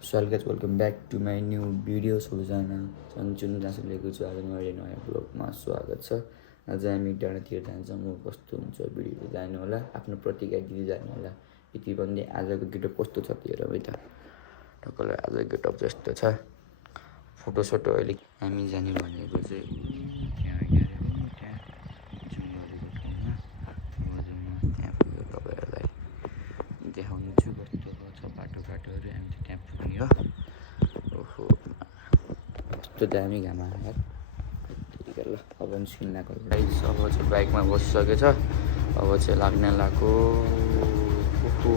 So guys, welcome back to my new video. सबैजना जुन जहाँसम्म लिएको छु आज मैले नयाँ ब्लगमा स्वागत छ। आज हामी डाँडातिर जान्छौँ। म कस्तो हुन्छ भिडियो जानु होला, आफ्नो प्रतिक्रिया दिँदै जानु होला। यति भन्दै आजको गेटअप कस्तो छ त्यो हेरौँ है त। टक्कले आजको गेटअप जस्तो छ। फोटो सोटो अहिले हामी जाने भनेको चाहिँ त्यहाँ तपाईँहरूलाई देखाउँछु कस्तो छ बाटोहरू। हामी चाहिँ त्यहाँ पुग्ने हो। ओहो कस्तो दामी घाम आएर त्यतिकै ल अब निस्किन लाग्यो। अब चाहिँ बाइकमा बसिसकेछ। अब चाहिँ लाग्ने लाग्यो। ओहो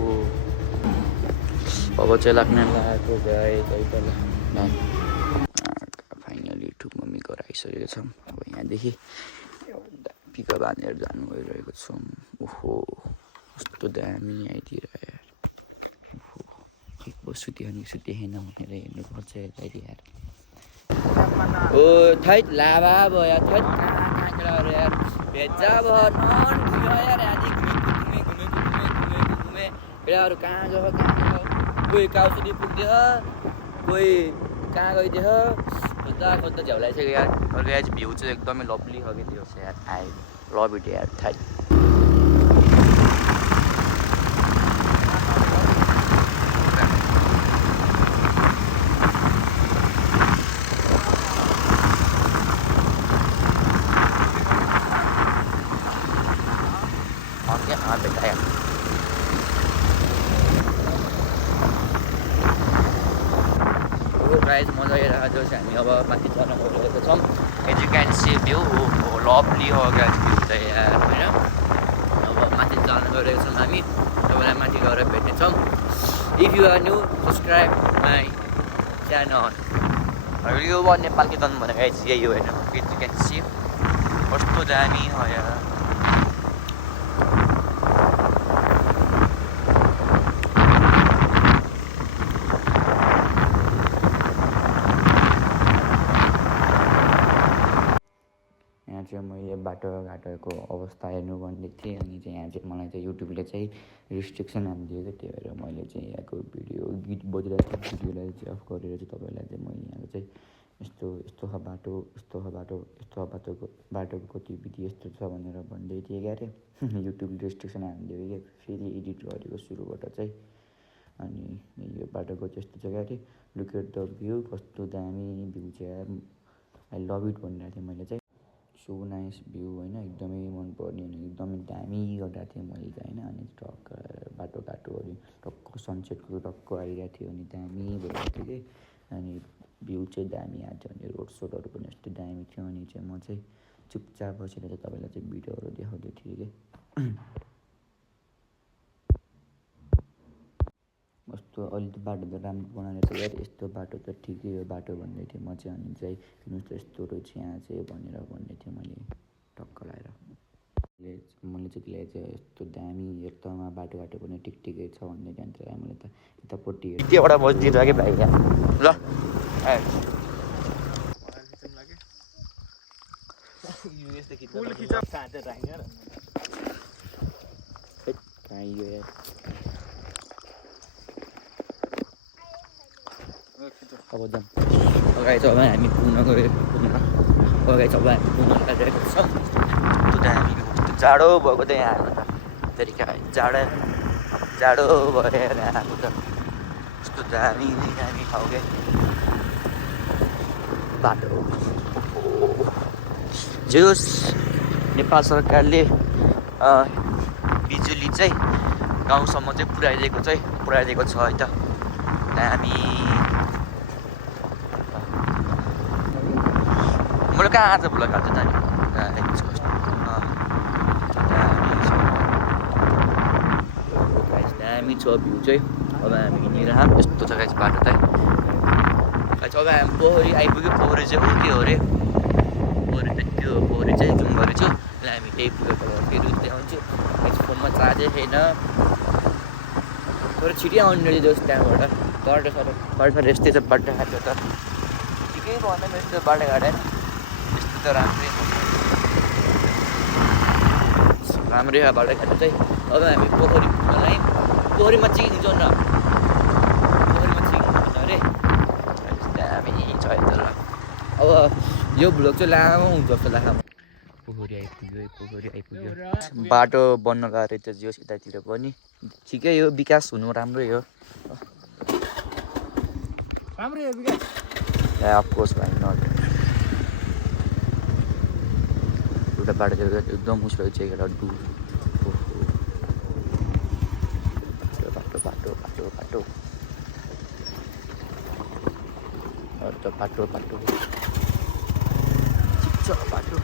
अब चाहिँ लाग्ने लागेको गाई तल फाइनली ठुक मम्मी घर आइसकेको छौँ। अब यहाँदेखि पिकअप हानेर जानु गइरहेको छौँ। ओहो कस्तो दामी आइदिएर सुत्यो भने सुतेन भनेर हेर्नुपर्छ यार। ओ थैट लाभा भयो यार, थैट कहाँ गएर यार भेजा भयो नन घुम्यो यार। आज घुमे केटाहरू कहाँ गयो कोही काउसुली पुग्दियो, कोही कहाँ गइदियो, खोज्दा झ्याउलाइसक्यो यार। अर्को आज भ्यू चाहिँ एकदमै लभली खालको थियो यार। आई लभ इट यार थैट। गाइज मजा आइरहेको छ। हामी अब माथि चढ्न गइरहेको छौँ। As you can see view lovely हो गाइज भ्यू चाहिँ यार होइन। अब माथि चढ्न गइरहेको छौँ हामी। तपाईँलाई माथि गएर भेट्नेछौँ। If you are new subscribe my channel. यो अब नेपालको दन भनेको गाइज यही हो होइन। एज यु क्यान सी कस्तो दामी हो यार। मैले बाटोघाटोको अवस्था हेर्नु भन्दै थिएँ। अनि चाहिँ यहाँ चाहिँ मलाई चाहिँ युट्युबले चाहिँ रिस्ट्रिक्सन हानिदियो क्या। त्यही भएर मैले चाहिँ यहाँको भिडियो गीत बजिरहेको थियो भिडियोलाई चाहिँ अफ गरेर चाहिँ तपाईँलाई चाहिँ मैले यहाँको चाहिँ यस्तो बाटोको गतिविधि यस्तो छ भनेर भन्दै थिएँ क्या अरे। युट्युबले रिस्ट्रिक्सन हानिदियो क्या फेरि एडिट गरेको सुरुबाट चाहिँ। अनि यो बाटोको त्यस्तो छ क्या अरे। लुक एट द भ्यू कस्तो दामी भ्यू चाहिँ आई लभ इट भनिरहेको थिएँ मैले चाहिँ। सो नाइस भ्यू होइन, एकदमै मनपर्ने अनि एकदमै दामी गरिरहेको थिएँ मैले चाहिँ होइन। अनि टक्क बाटोघाटोहरू टक्क सनसेटको टक्क आइरहेको थियो अनि दामी भइरहेको थियो कि। अनि भ्यू चाहिँ दामी आएको थियो अनि रोड सोडहरू पनि यस्तो दामी थियो। अनि चाहिँ म चाहिँ चुपचाप बसेर चाहिँ तपाईँलाई चाहिँ भिडियोहरू देखाउँदै थिएँ कि। कस्तो अहिले त बाटो त राम्रो बनाएर त यार, यस्तो बाटो त ठिकै हो बाटो भन्दै थिएँ म चाहिँ। अनि चाहिँ किनभने त यस्तो रहेछ यहाँ चाहिँ भनेर भन्दै थिएँ मैले टक्क लगाएर। मैले चाहिँ त्यसलाई चाहिँ यस्तो दामी यतामा बाटोघाटो पनि ठिकै छ भन्दै जान्छ मैले त यतापट्टि त्यहाँबाट बस्दिएर कि भाइ यहाँ ल अब जाउँ अगाडि चाहिँ अब हामी पुग्न अगाडि चाहिँ अब हामी पुग्न लागिरहेको छौँ। कस्तो दामी कस्तो जाडो भएको त यहाँ आएको त तरिका जाडो भएर आएको त कस्तो दामी खालके बाटो। जोस् नेपाल सरकारले बिजुली चाहिँ गाउँसम्म चाहिँ पुऱ्याइदिएको छ है त। दामी मैले कहाँ आज भुल खाल्छ दामी दामी छ भ्यू चाहिँ। अब हामी हिँडिरहँ यस्तो छ गाइस बाटो चाहिँ। अब हामी पोखरी आइपुग्यो। पोखरी चाहिँ हो त्यो अरे पोखरी चाहिँ जुम गरेछु। हामी त्यही पुगेको फेरि देखाउँछु। फोनमा चार्जै छैन तर छिटै आउनु रहेछ जस्तो त्यहाँबाट बाटो यस्तै छ बाटोघाटो त ठिकै भएन यस्तो बाटोघाटो होइन। यस्तो त राम्रै बाटोघाटो चाहिँ। अब हामी पोखरी पुग्नलाई पोखरीमा चिकन हुन्छ न, पोखरीमा चिकन हुन्छ अरे। यो भ्लग चाहिँ लामो हुन्छ जस्तो लाग्छ पोखरी आइपुग्यो बाटो बन्न गएर त जियोस् यतातिर पनि ठिकै हो विकास हुनु राम्रै हो विकास अफकोर्स भाइ नट एउटा बाटो चाहिँ एकदम उस रहेछ एउटा डुर बाटो बाटो बाटो बाटो बाटो बाटो बाटो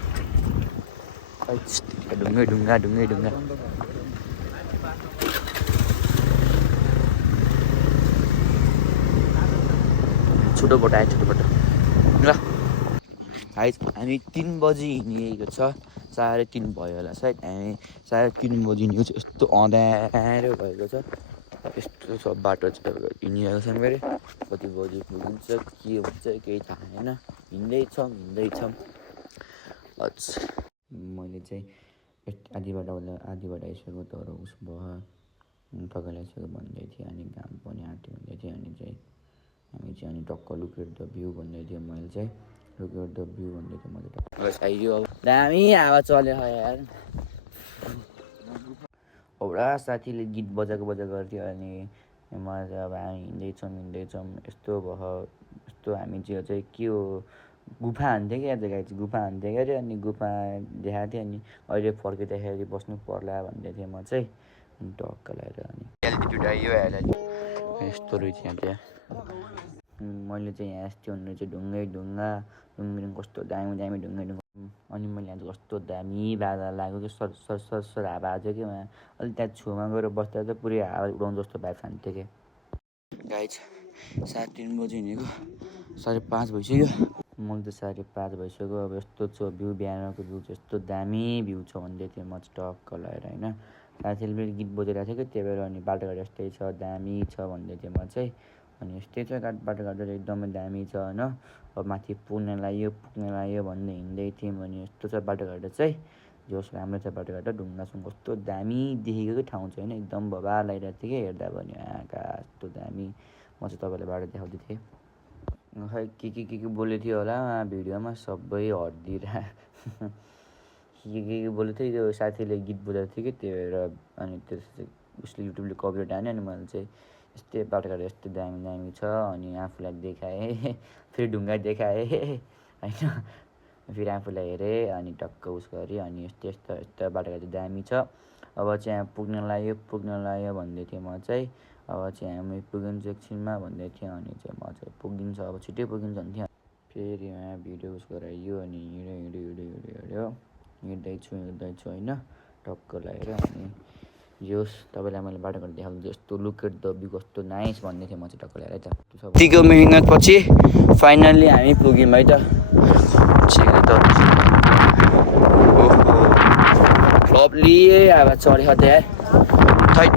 ढुङ्गा ढुङ्गा ढुङ्गै ढुङ्गा छोटो बाटो आयो छोटो बाटो ल हामी 3 बजी हिँडिएको छ 3:30 भयो होला सायद हामी 3:30 बजी हिँडेको छ यस्तो अँध्यारो भएको छ यस्तो छ बाटो चाहिँ हिँडिरहेको छ फेरि कति बजी पुगिन्छ के हुन्छ केही थाहा छैन हिँड्दैछौँ मैले चाहिँ आधी बाटो आइसकेको तर उस भयो ठगलाइसक्यो भन्दै थियो अनि घाम पनि आँट्यो भन्दै थियो अनि चाहिँ हामी चाहिँ अनि टक्क लुक एट द भ्यू भन्दै थियो मैले चाहिँ लुक एट द भ्यू भन्दै थियो मैले टक्क आइयो अब दामी हावा चल्यो यार एउटा साथीले गीत बजाएको गर्थ्यो अनि मलाई चाहिँ अब हामी हिँड्दैछौँ यस्तो भयो यस्तो हामी चाहिँ के हो गुफा हान्थ्यो क्या जग्गा चाहिँ गुफा हान्थ्यो क्या अरे अनि गुफा देखाएको थियो अनि अहिले फर्किँदाखेरि बस्नु पर्ला भन्दै थिएँ म चाहिँ अनि टक्क लगाएर अनि एल्टिट्युड आयो यस्तो रहेछ यहाँ त्यहाँ मैले चाहिँ यहाँ यस्तो हुनु चाहिँ ढुङ्गै ढुङ्गा कस्तो दामी ढुङ्गै अनि मैले यहाँ कस्तो दामी बादल लाग्यो कि सर हावा आएको कि उहाँ अलिक त्यहाँ छेउमा गएर बस्दा चाहिँ पुरै हावा उडाउनु जस्तो भाइब खान्थ्यो क्या गाइज 3:30 बजी हिँडेको 5:30 भइसक्यो मैले त 5:30 भइसक्यो अब यस्तो छ भ्यू बिहानको भ्यू चाहिँ यस्तो दामी भ्यू छ भन्दै थियो म चाहिँ टक्क लगाएर होइन साथीले पनि गीत बजाइरहेको थियो कि त्यही भएर अनि बाटोघाटो यस्तै छ दामी छ भन्दै थियो म चाहिँ अनि यस्तै छ बाटोघाटो चाहिँ एकदमै दामी छ होइन अब माथि पुग्न लाग्यो भन्दै हिँड्दै थियौँ अनि यस्तो छ बाटोघाटो चाहिँ जोस् राम्रो छ बाटोघाटो ढुङ्गासँग कस्तो दामी देखेको ठाउँ छ होइन एकदम बबार लागिरहेको थियो कि हेर्दा पनि आकाश यस्तो दामी म चाहिँ तपाईँलाई बाटो देखाउँदै थिएँ खै के बोलेको थियो होला भिडियोमा सबै हटिदिएर के बोलेको थियो त्यो साथीले गीत बजाएको थियो कि त्यही भएर अनि त्यो उसले युट्युबले कपिराइट हान्यो अनि मैले चाहिँ यस्तै बाटोघाटो यस्तो दामी छ अनि आफूलाई देखाएँ फेरि ढुङ्गा देखाएँ होइन फेरि आफूलाई हेरेँ अनि टक्क उस गरेँ अनि यस्तो बाटोघाटो दामी छ अब चाहिँ पुग्न लाग्यो भन्दै थिएँ म चाहिँ अब चाहिँ हामी पुगिन्छ एकछिनमा भन्दै थियो अनि चाहिँ म चाहिँ पुगिन्छ अब छिट्टै पुगिन्छ भन्थ्यो फेरि यहाँ भिडियो उस गराइयो अनि हिँड्दैछु होइन टक्क लगाएर अनि जोस् तपाईँलाई मैले बाटोघाटो देखाउँछु यस्तो लुक एट द भ्यू कस्तो नाइस भन्दै थियो म चाहिँ टक्क लगाएर त यतिको मिहिनेतपछि फाइनल्ली हामी पुग्यौँ है त लभली अब चढ्यो त्यहाँ थैट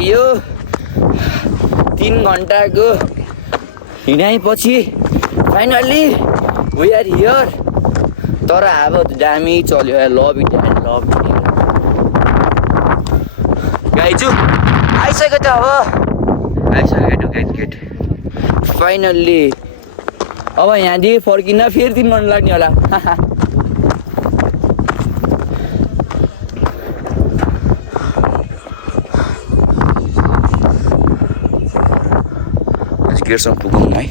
यो 3 घन्टाको हिँडाइपछि फाइनल्ली वी आर हियर तर अब दामी चल्यो लभ इट गाइजु आइसक्यो त अब आइसक्यो गेट फाइनल्ली अब यहाँदेखि फर्किन फेरि 3 घन्टा लाग्ने होला गेटसम्म पुगौँ है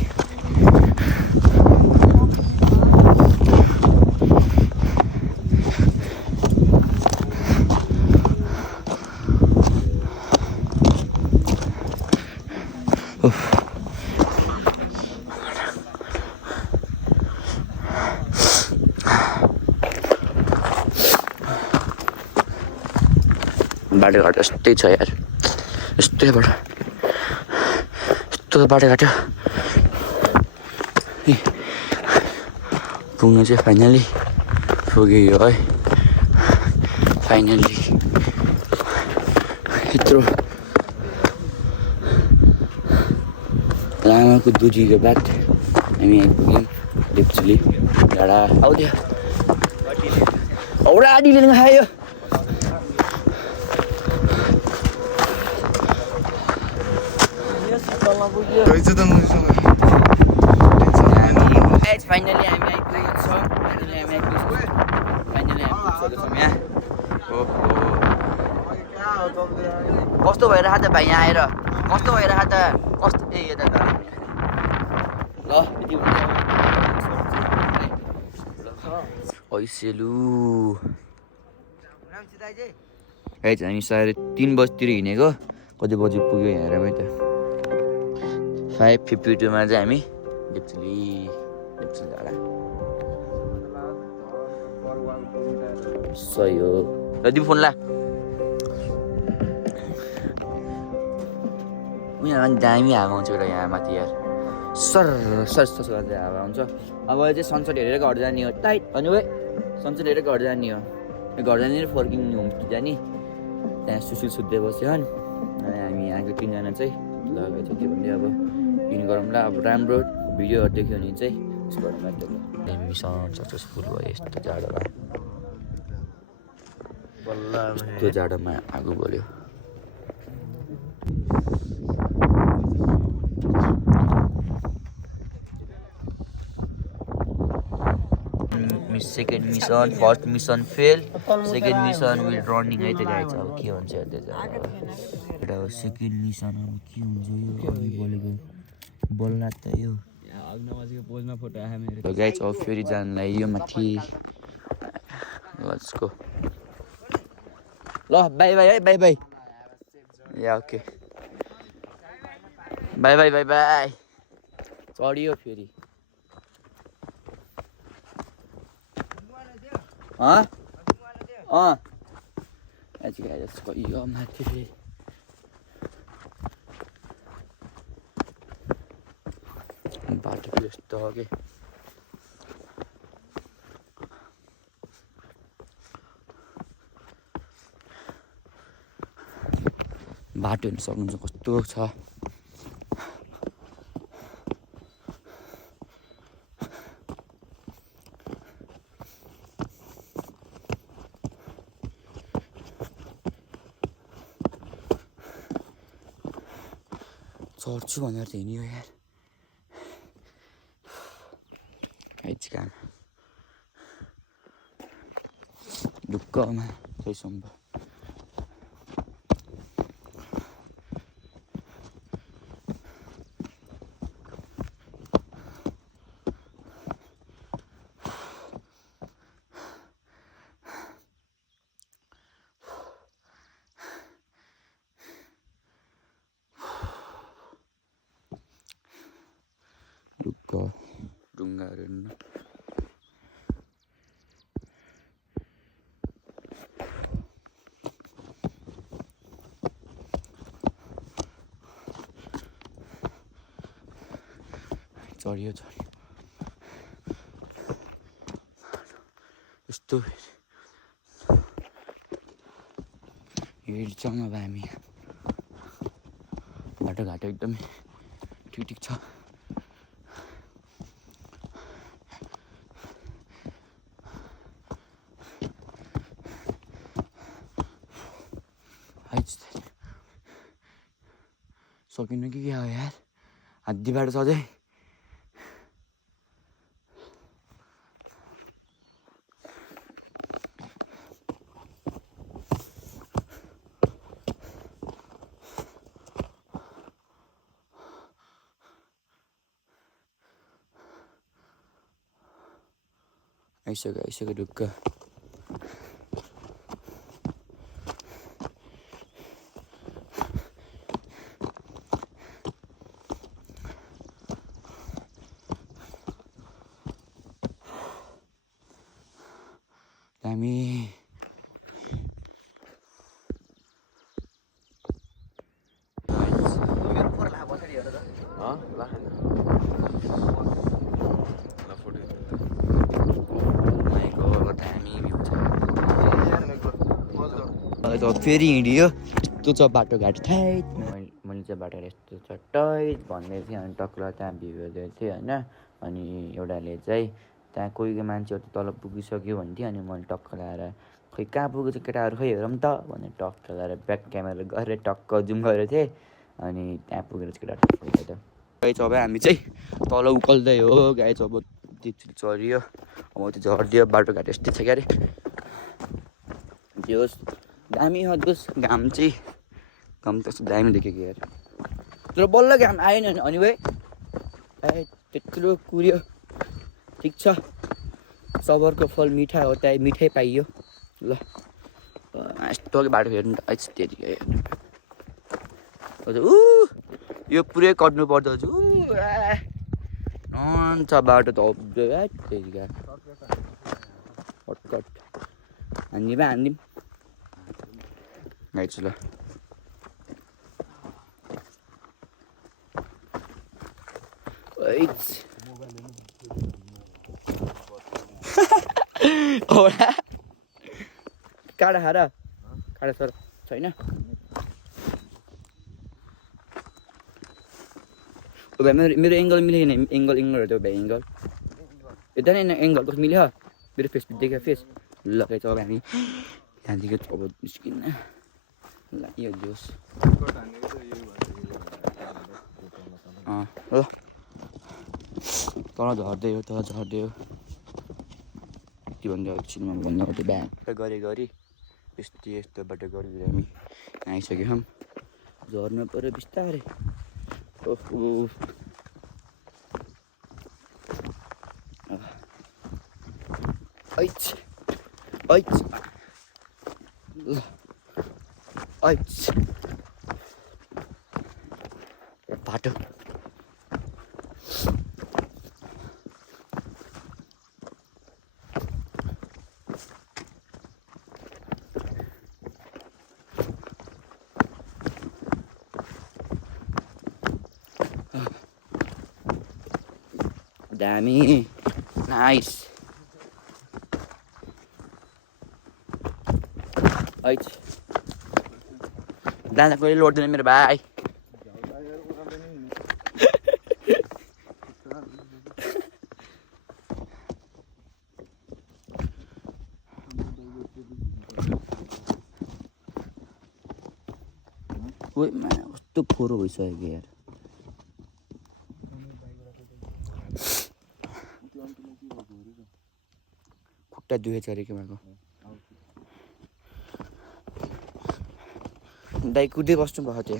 बाटोघाटो यस्तै छ यार यस्तै बाटोघाटो पुग्नु चाहिँ फाइनली पुग्यो है फाइनली यत्रो लामाको दुजीको बाद हामी आइपुग्यौँ डिप्चुली डाँडा आउँथ्यो औडा आडीले खायो फाइनली हामी आइपुगेको छौँ यहाँ कस्तो भइरहेको त भाइ यहाँ आएर कस्तो भइरहेको त कस्तो ए यता त ल ऐसेलु हामी 3:30 बजीतिर हिँडेको कति बजी पुग्यो यहाँ हेर त 5:52 मा चाहिँ हामी डिप्चुली डाँडा सही हो ल दिप फोन ला यहाँ दामी हावा आउँछ एउटा यहाँ माथि यार सर गर्दै हावा आउँछ अब चाहिँ सनसेट हेरेर घर जाने हो टाइट भन्नु भाइ सनसेट हेरेर घर जाने हो घर जाने फर्किनु होमस्टे जाने त्यहाँ सुशील सुत्दै बस्यो अनि हामी यहाँको 3जना चाहिँ लगाएको छ त्यो भन्दै अब इन गरौँला अब राम्रो भिडियोहरू देख्यो भने चाहिँ उस गरौँला त्यो मिसन सक्सेसफुल भयो यस्तो जाडोमा यस्तो जाडोमा आगो बल्यो second mission first mission fail second mission will running है त गाइज अब के हुन्छ त्यो एउटा सेकेन्ड मिसन अब के हुन्छ यो अघि बोलेको बोल्न त यो पोजमा फोटो आयो मेरो गाइज अब फेरि जानलाई यो माथि लेट्स गो ल बाई बाई है बाई बाई या okay bye bye bye bye चढियो फेरि यसको यो माथि बाटो यस्तो हो कि बाटो हेर्नु सक्नुहुन्छ कस्तो छ चढ्छु भनेर त हिँड्यो यार काम ढुक्कमा खै सम्भव ढुङ्गाहरू चढियो यस्तो हिँड्छौँ अब हामी बाटोघाटो एकदमै ठिक छ सकिनु कि क्या हो यार हात्ती बाटो छ अझै आइसक्यो ढुक्क हामी फेरि हिँडियो यस्तो छ बाटोघाटो टाइट मैले चाहिँ बाटो यस्तो छ टाइट भन्दै थिएँ अनि टक्क त्यहाँ भ्यू हेर्दै थिएँ होइन अनि एउटाले चाहिँ त्यहाँ कोही मान्छेहरू त तल पुगिसक्यो भन्थ्यो अनि मैले टक्क लगाएर कहाँ पुगेको छ केटाहरू खै हेरौँ त भनेर टक्क लगाएर ब्याक क्यामेरा गरेर टक्क जुम गरेको थिएँ अनि त्यहाँ पुगेर चाहिँ केटाहरू गाई छ अब हामी चाहिँ तल उकाल्दै हो गाई छ अब त्यो चढियो अब त्यो झरिदियो बाटोघाटो यस्तै छ क्या अरे त्यो दामी हदोस् घाम चाहिँ घाम त कस्तो दामी देखेको यार तर बल्ल घाम आएन अनि भाइ ए त्यत्रो कुर्यो ठिक छ सबरको फल मिठा हो त्यहाँ मिठै पाइयो ल यस्तो बाटो हेर्नु त त्यतिकै हेर्नु यो पुरै कट्नु पर्दो छु नन्छ बाटो त त्यतिका कट हान्दिम हान्दिम आइछु ल काँडा खाएर काँडा सर छैन भाइ मेरो एङ्गल मिलेन एङ्गल हेर्दै भाइ एङ्गल यता नै एङ्गल कस्तो मिल्यो मेरो फेस देख्यो फेस लगाइ चाहिँ अब हामी त्यहाँदेखि अब निस्किन्न ल यो जोस् ल तल झर्दै हो के भन्छ एकछिनमा भन्नु त्यो ब्याग गरी यस्तो बाटो गरेर हामी आइसक्यौँ हम झर्नु पऱ्यो बिस्तारै ओहो बाटो दामी नाइस दादा कहिले लोड्दैन मेरो भाइ कस्तो फोहोर भइसक्यो यार खुट्टा दुखेछ अरे के भएको दाइ कुद्दै बस्नु भएको थियो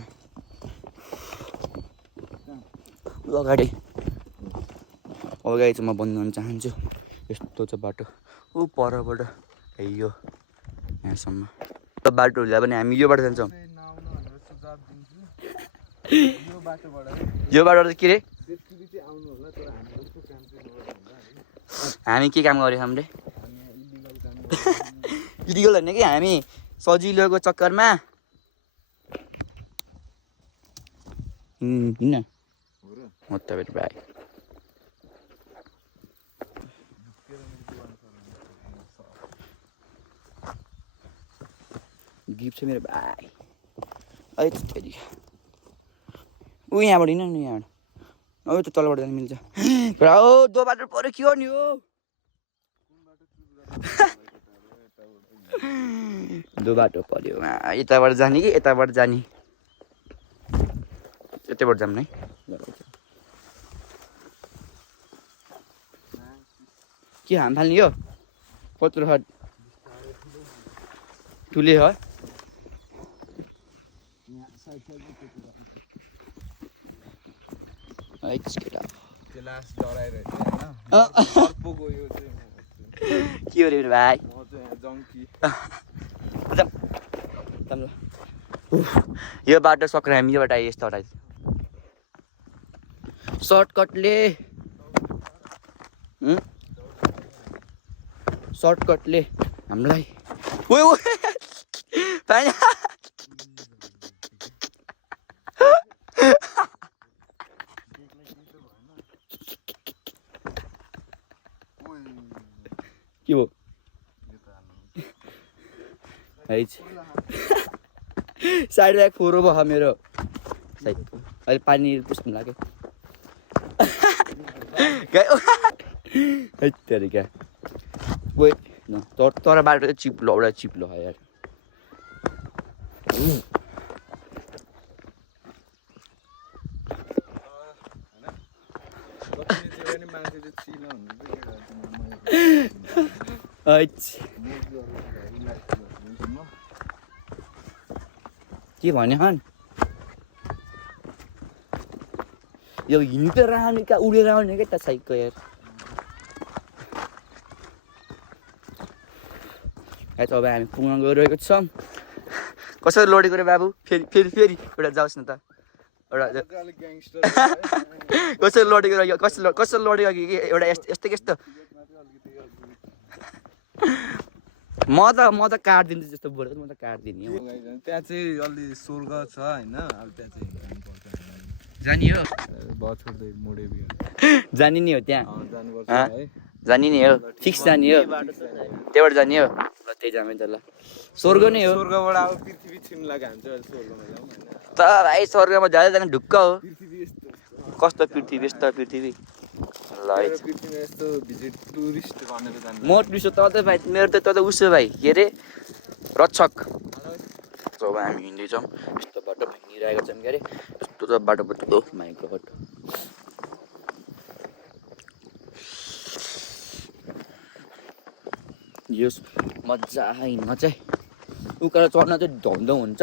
अगाडि चाहिँ म बन्द गर्न चाहन्छु यस्तो छ बाटो ऊ परबाट यो यहाँसम्म बाटो हुँदा पनि हामी यो बाटो जान्छौँ यो बाटो के रे हामी के काम गर्यो हामीले इलिगल होइन कि हामी सजिलोको चक्करमा किन म तपाईँको भाइ गिफ्ट छ मेरो भाइ फेरि ऊ यहाँबाट हिँड्नु नि यहाँबाट औ त तलबाट जानु मिल्छ दो बाटो पऱ्यो के हो नि हो दो बाटो पऱ्यो यताबाट जाने कि यताबाट जाने यतैबाट जाऊँ है के हाम फाल्ने यो कत्रो हट ठुले हो के हो रे मेरो भाइ यो बाटो सकेर हामी योबाट आयो यस्तो हटाइ सर्टकटले हामीलाई के हो साइड ब्याग फोहोरो भयो मेरो साइड अहिले पानी पुस्नु लाग्यो क्या तर बाटो चाहिँ चिप्लो एउटा चिप्लो हो यार के भन्यो हन यो हिँड्नु त रहने क्या उडेर आउने क्या त साइकको यार अब हामी पुग्न गइरहेको छौँ कसरी लडेको रे बाबु फेरि फेरि फेरि एउटा जाओस् न त एउटा कसरी लडेको र कसरी लडेको कि एउटा यस्तो यस्तो म त काट्दिन्छु जस्तो बोलेको म त काट्दिने हो त्यहाँ चाहिँ अलि स्वर्ग छ हैन अब त्यहाँ चाहिँ जानी हो छोड्दै मोडे बियो जानी नि हो त्यहाँ जानुपर्छ है जानी नि हो फिक्स जानी हो त्यहाँबाट जानी हो ल त्यही जामै त ल स्वर्ग नै हो स्वर्गबाट अब पृथ्वी छिम्ला घान्छ स्वर्गमा जाउँ हैन त भाइ स्वर्गमा जाँदै जाने ढुक्क हो पृथ्वी यस्तो कस्तो पृथ्वी यस्तो पृथ्वी ल है पृथ्वीमा यस्तो भिजिट टुरिस्ट भनेर जान्छ म टुरिस्ट त भाइ मेरो त उसो भाइ के अरे रक्षक अब हामी हिँड्दैछौँ यस्तो बाटो हिँडिरहेको छौँ के अरे यस्तो त बाटोबाट ओ माइ गॉड यो मजा हिँड्न चाहिँ उकालो चढ्न चाहिँ धौधौ हुन्छ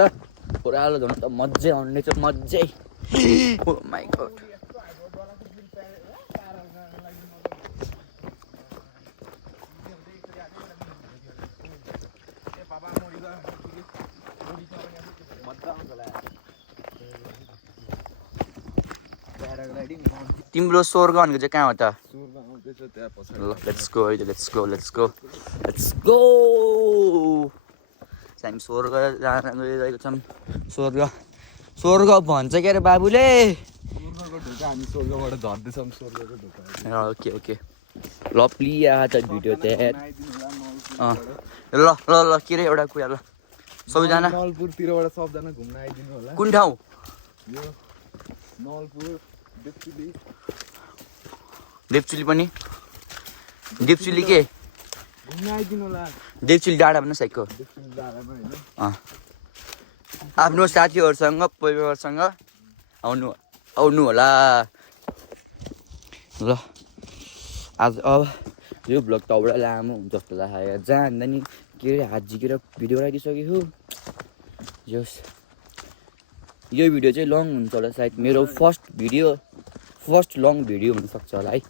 ओह्रालो झन् त मजै आउने चाहिँ मजै ओ माइ गॉड तिम्रो स्वर्ग भनेको चाहिँ कहाँ हो त ल let's go let's go let's go let's go हामी स्वर्ग जान गइरहेको छौँ स्वर्ग स्वर्ग भन्छ के अरे बाबुले स्वर्गको ढोका हामी स्वर्गबाट झर्दैछौँ स्वर्गको ढोका ओके ओके लभली आएको छ भिडियो त्यहाँ ल ल ल के अरे एउटा कुरा ल सबैजना नलपुरतिरबाट सबजना घुम्न आइदिनु होला कुन ठाउँ यो नलपुर देवचुली देवचुली पनि देवचुली के घुम्न आइदिनु होला देवचुली डाँडा भन्नु साइकको देवचुली डाँडामा हैन आफ्नो साथीहरूसँग परिवारसँग आउनु आउनु होला ल आज अब यो भ्लग त एउटा लामो हुन्छ जस्तो लाग्यो जाँदा नि के अरे हात झिकेर भिडियो राखिसकेको जस यो भिडियो चाहिँ लङ हुन्छ होला सायद मेरो फर्स्ट लङ भिडियो हुनसक्छ होला है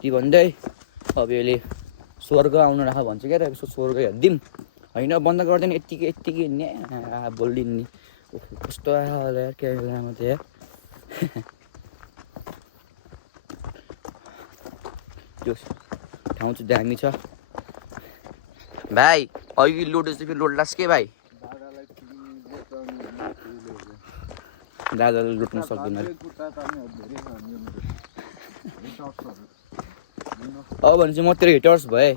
ती भन्दै अब यसले स्वर्ग आउनु राख भन्छ क्या यसो स्वर्ग हेरिदिउँ होइन बन्द गर्दैन यत्तिकै न्या बोलिदिनु नि कस्तो आयो होला यार क्यामेरामा त यार त्यो ठाउँ चाहिँ दामी छ भाइ अघि लोड चाहिँ लोड लास के भाइ दादाले लुट्नु सक्दैन अब भने चाहिँ म तेरो हेटर्स भए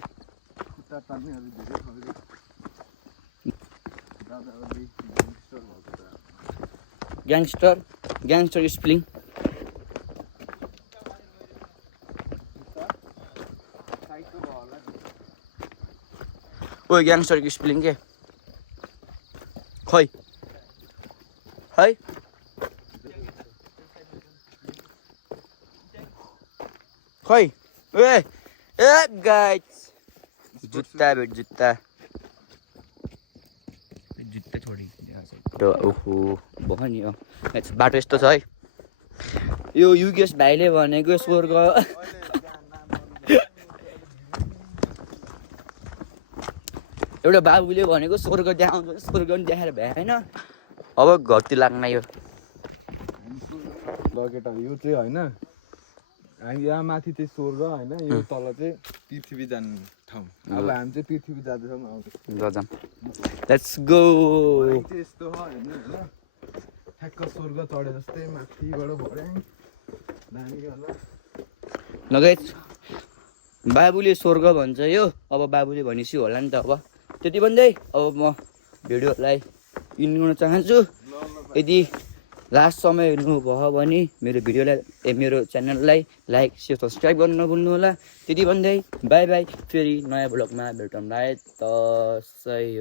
ग्याङ्स्टर स्प्लिङ ओ ग्याङ्स्टर स्प्लिङ के खै है खै ए गाइस जुत्ता जुत्ता छोडी ओहो भयो नि बाटो यस्तो छ है यो युगेश भाइले भनेको स्वर्ग एउटा बाबुले भनेको स्वर्ग देखाउँछ स्वर्ग पनि देखाएर भएन अब घरतिर लाग्न यो केटा यो चाहिँ होइन हामी यहाँ माथि चाहिँ स्वर्ग होइन यो तल चाहिँ पृथ्वी जाने ठाउँ अब हामी चाहिँ पृथ्वी जाँदैछौँ जाम लेट्स गो यस्तो हो होइन ठ्याक्क स्वर्ग चढे जस्तै माथिबाट भरे दामी होला लगायत बाबुले स्वर्ग भन्छ यो अब बाबुले भनेपछि होला नि त अब त्यति भन्दै अब म भिडियोलाई इन गर्न चाहन्छु यदि लास्ट समय हेर्नुभयो भने मेरो च्यानललाई लाइक सेयर सब्सक्राइब गर्न नभुल्नु होला त्यति भन्दै बाई बाई फेरि नयाँ भ्लगमा भेटौँला त सही हो।